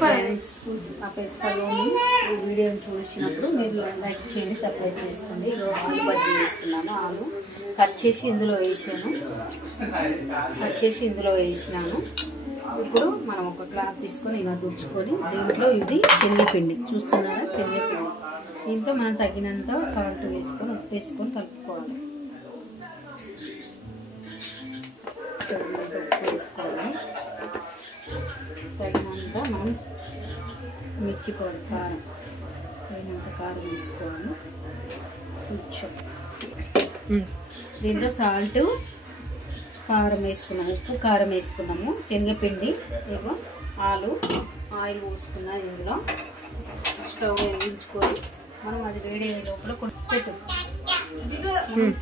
Friends, నా పేరు సలోని. ఈ వీడియోని చూసినప్పుడు మీరు లైక్ చేయండి, సబ్స్క్రైబ్ చేసుకోండి. ఆలు బజ్జీ వేస్తున్నాను. ఆలు కట్ చేసి ఇందులో వేసినాను. ఇప్పుడు మనం ఒక క్లాత్ తీసుకొని ఇలా తుడుచుకొని దీంట్లో ఇది శనగపిండి చూస్తున్నారా, శనగపిండి. దీంట్లో మనం తగినంత సాల్ట్ వేసుకొని ఉప్పు వేసుకొని కలుపుకోవాలి. ఉప్పు వేసుకోవాలి. తగినంత మనం మిర్చి పౌడర్, కారం తగినంత కారం వేసుకోవాలి. కొంచెం దీంట్లో సాల్ట్, కారం వేసుకున్నాము, ఉప్పు కారం వేసుకున్నాము. శనగపిండి, ఏమో ఆలు, ఆయిల్ పోసుకున్నా. ఇందులో స్టవ్ వెలిగించుకొని మనం అది వేడి లోపల పెట్టు.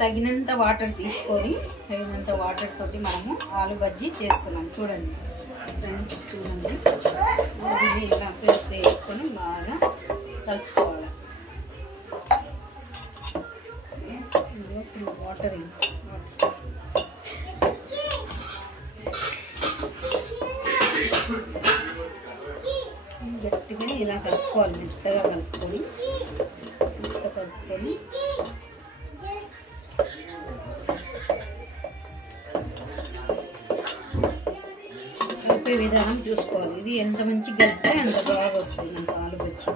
తగినంత వాటర్ తీసుకొని తగినంత వాటర్ తోటి మనము ఆలు బజ్జీ చేసుకున్నాం. చూడండి ఫ్రెండ్స్, చూడండి. ఇది ఇలా పేస్ట్ వేసుకొని బాగా కలుపుకోవాలి. వాటర్ గట్టిగా ఇలా కలుపుకోవాలి. మెత్తగా కలుపుకొని కలిపే విధానం చూసుకోవాలి. ఇది ఎంత మంచి కలిపితే అంత బాగా వస్తుంది మనకు ఆలు బజ్జీ.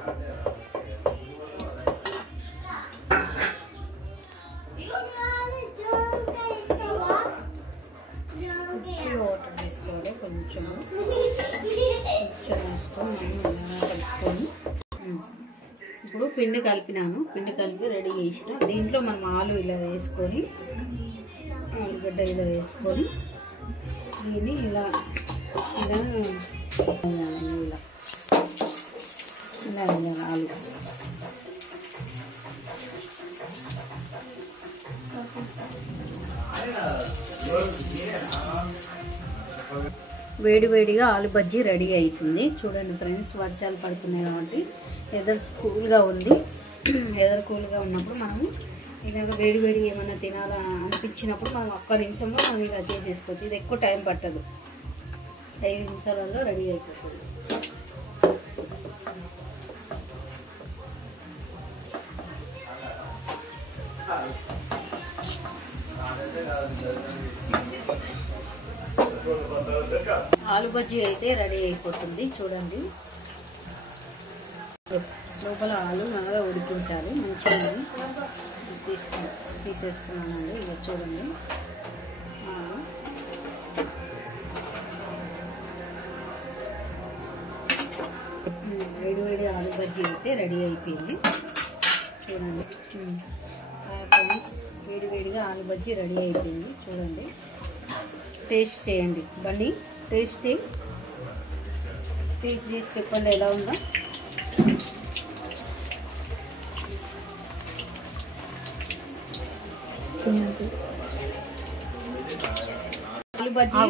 వాటర్ వేసుకోవాలి. కొంచెం వేసుకొని కలుపుకొని ఇప్పుడు పిండి కలిపినాను. పిండి కలిపి రెడీ చేసిన దీంట్లో మనం ఆలు ఇలా వేసుకొని, ఆలుగడ్డ ఇలా వేసుకొని దీన్ని ఇలా ఇలా ఇలా ఇలా ఆలు వేడివేడిగా ఆలు బజ్జీ రెడీ అవుతుంది. చూడండి ఫ్రెండ్స్, వర్షాలు పడుతున్నాయి కాబట్టి వెదర్ కూల్గా ఉంది. వెదర్ కూల్గా ఉన్నప్పుడు మనము ఇలాగ వేడివేడి ఏమైనా తినాలా అనిపించినప్పుడు మనం ఒక్క నిమిషంలో మనం ఇలా చేసేసుకోవచ్చు. ఇది ఎక్కువ టైం పట్టదు, 5 నిమిషాలలో రెడీ అయిపోతుంది. ఆలు బజ్జీ అయితే రెడీ అయిపోతుంది. చూడండి, లోపల ఆలు బాగా ఉడికించాలి. మంచిగా తీసేస్తున్నానండి. ఇలా చూడండి, వేడి ఆలు బజ్జీ అయితే రెడీ అయిపోయింది. చూడండి ఫ్రెండ్స్, వేడిగా ఆలు బజ్జీ రెడీ అయిపోయింది. చూడండి, టేస్ట్ చేయండి. బండి టేస్ట్ చేసి చెప్పండి ఎలా ఉందో. ఆలు బజ్జీ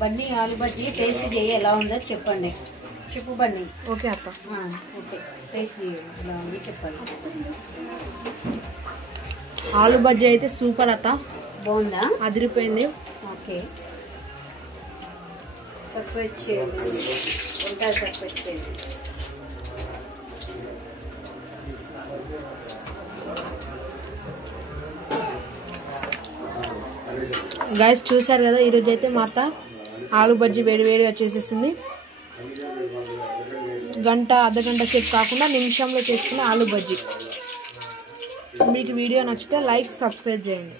బండి ఆలు బజ్జీ టేస్ట్ చేయి ఎలా ఉందో చెప్పండి. చెప్పు బండి. ఓకే అక్క. ఓకే, టేస్ట్ చేయండి ఎలా ఉందో చెప్పండి. ఆలు బజ్జీ అయితే సూపర్ అత్త, బాగుందా? అదిరిపోయింది. ఓకే, సబ్స్క్రైబ్ చేయండి, ఉంటారు సబ్స్క్రైబ్ చేయండి. గైస్ చూసారు కదా, ఈరోజు అయితే మా అత్త ఆలు బజ్జీ వేడిగా చేసేసింది. గంట అర్ధగంట సేపు కాకుండా నిమిషంలో చేసుకునే ఆలు బజ్జీ. మీకు వీడియో నచ్చితే లైక్, సబ్స్క్రైబ్ చేయండి.